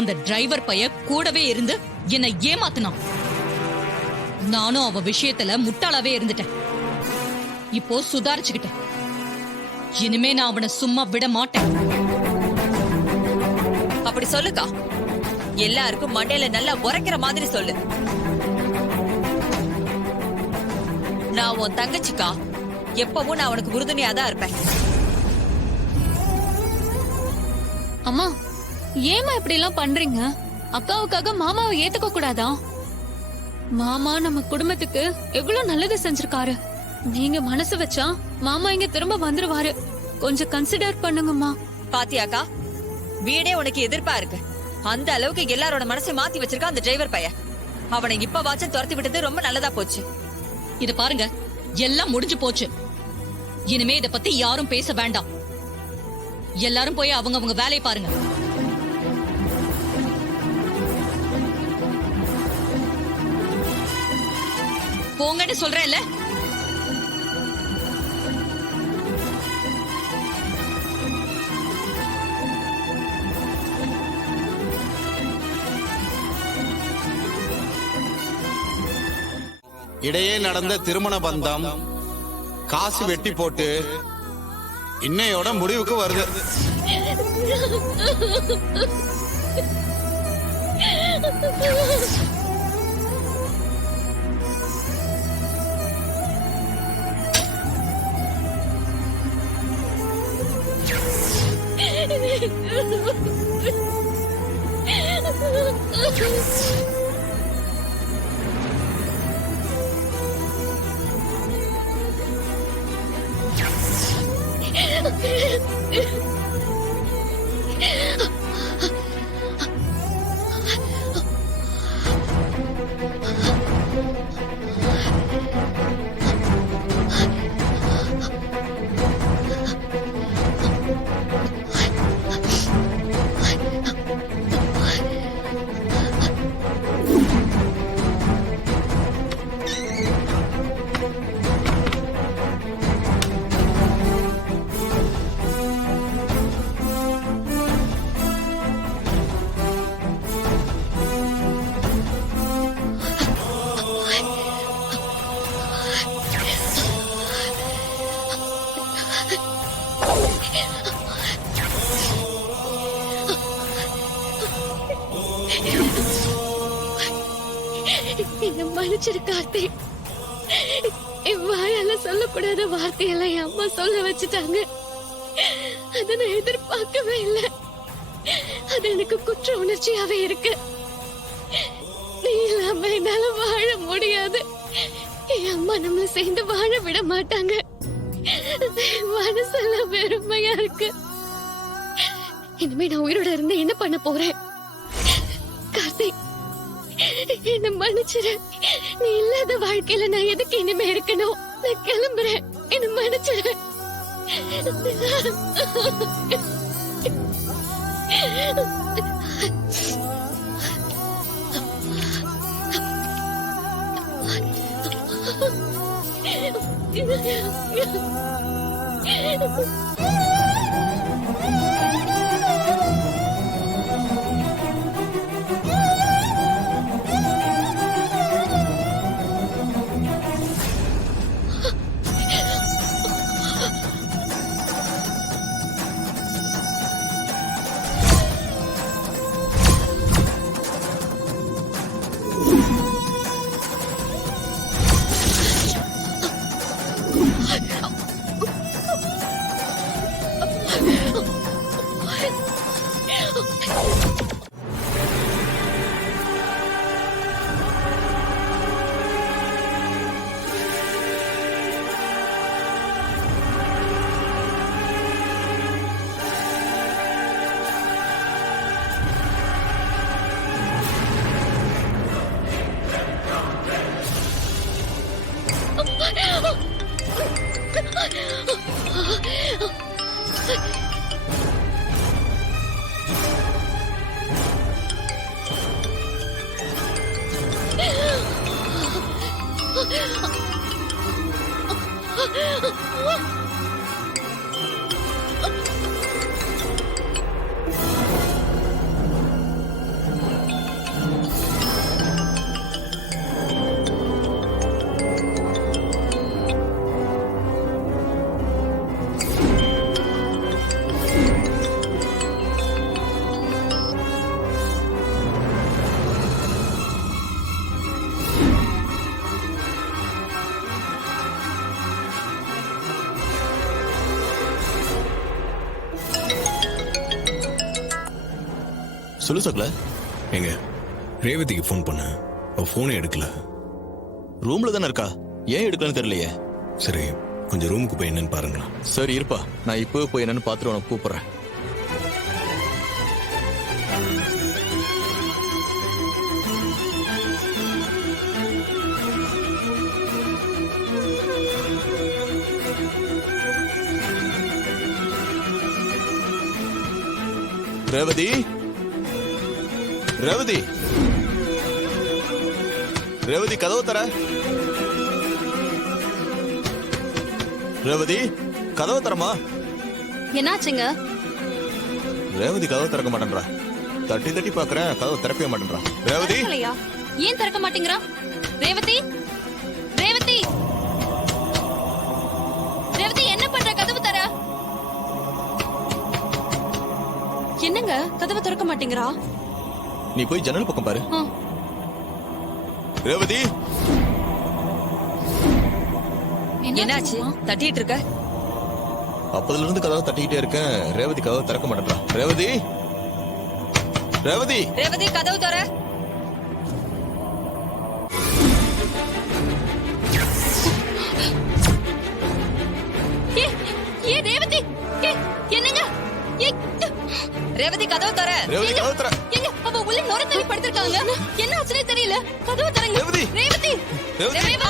அந்த டிரைவர் பைய கூடவே இருந்து என்னை ஏமாத்தினான். நானும் அவ விஷயத்துல முட்டாளாவே இருந்துட்டேன். இப்போ சுதாரிச்சுக்கிட்டேன். இனிமே நான் அவனை சும்மா விட மாட்டேன். அப்படி சொல்லுக்கா. எல்லாருக்கும் மண்டையில நல்லா உரைக்கிற மாதிரி சொல்லு. நான் உன் தங்கச்சிக்கா. எப்பவும் நான் உனக்கு உறுதுணையா தான் இருப்பேன். அம்மா, ஏமா இப்படி எல்லாம் பண்றீங்க? அக்காவுக்காக மாமாவை ஏத்துக்க கூடாதா? மாமா நம்ம குடும்பத்துக்கு எவ்வளவு நல்லது செஞ்சிருக்காரு. நீங்க மனசு வச்சா மாமா இங்க திரும்ப வந்துருவாரு. கொஞ்சம் கன்சிடர் பண்ணுங்கம்மா. பாத்தியாக்கா, வீடே உனக்கு எதிர்ப்பா இருக்கு. அந்த அளவுக்கு எல்லாரோட மனசை மாத்தி வச்சிருக்கா அந்த டிரைவர் பையன். அவனை இப்ப வாச்சும் துரத்தி விட்டது ரொம்ப நல்லதா போச்சு. இது பாருங்க, எல்லாம் முடிஞ்சு போச்சு. இனிமே இத பத்தி யாரும் பேச வேண்டாம். எல்லாரும் போய் அவங்க வேலையை பாருங்க. போங்கன்னு சொல்றேன்ல. இடையே நடந்த திருமண பந்தம் காசு வெட்டி போட்டு இன்னையோட முடிவுக்கு வருது. என்ன மன்னிச்சிரு கார்த்திக். என் வாயால சொல்லக்கூடாத வார்த்தையெல்லாம் என் அம்மா சொல்ல வச்சுட்டாங்க. அதை நான் எதிர்பார்க்கவே இல்லை. அது எனக்கு குற்ற உணர்ச்சியாவே இருக்கு. நீ இல்லாம என்னால வாழ முடியாது. என் அம்மா நம்மள சேர்ந்து வாழ விட மாட்டாங்க. மனசெல்லாம் வெறுமையா இருக்கு. இனிமே நான் உயிரோட இருந்து என்ன பண்ண போறேன்? கார்த்திக், என்ன மன்னிச்சிரு. நீ இல்லாத வாழ்க்கையில நான் எதுக்கு இனிமே இருக்கணும்? நான் கிளம்புறேன். என்ன மன்னிச்சிரு. சொல்லு சகல. எங்க ரேவதிக்கு ஃபோன் பண்ண, அவ ஃபோனே எடுக்கல. ரூம்ல தானே இருக்கா, ஏன் எடுக்கலன்னு தெரியலையே. சரி, கொஞ்சம் ரூமுக்கு போய் என்னன்னு பாருங்களா. சரி இருப்பா, நான் இப்போ போய் என்னன்னு பார்த்துட்டு உனக்கு கூப்பிடுறேன். ரேவதி, ரேவதி, ரேவதி கதவு தர. ரேவதி கதவு தரமா. என்னாச்சுங்க? ரேவதி கதவு திறக்க மாட்டேன்றா. தட்டி தட்டி பாக்குறேன், கதவு திறக்கவே மாட்டேன்றா. ரேவதி ஏன் திறக்க மாட்டேங்கிறா? ரேவதி, ரேவதி, ரேவதி என்ன பண்ற? கதவு தர. என்னங்க கதவை திறக்க மாட்டேங்கிறா? நீ போய் ஜன்னல் பக்கம் பாரு. ரேவதி, என்னாச்சு? தட்டிட்டு இருக்க? அப்பதுல இருந்து கதவை தட்டிக்கிட்டே இருக்கேன், ரேவதி கதவை திறக்க மாட்டேன்றா. ரேவதி, ரேவதி, ரேவதி கதவு தர. ஏ ரேவதி, என்னங்க? ரேவதி கதவு தர. ரேவதி கதவு தர. எங்க அவ உள்ள நொர தள்ளி படுத்திருக்காங்க. என்ன ஆச்சுனே தெரியல. கதவு தரங்க. ரேவதி, ரேவதி, ரேவதி ரேவதி.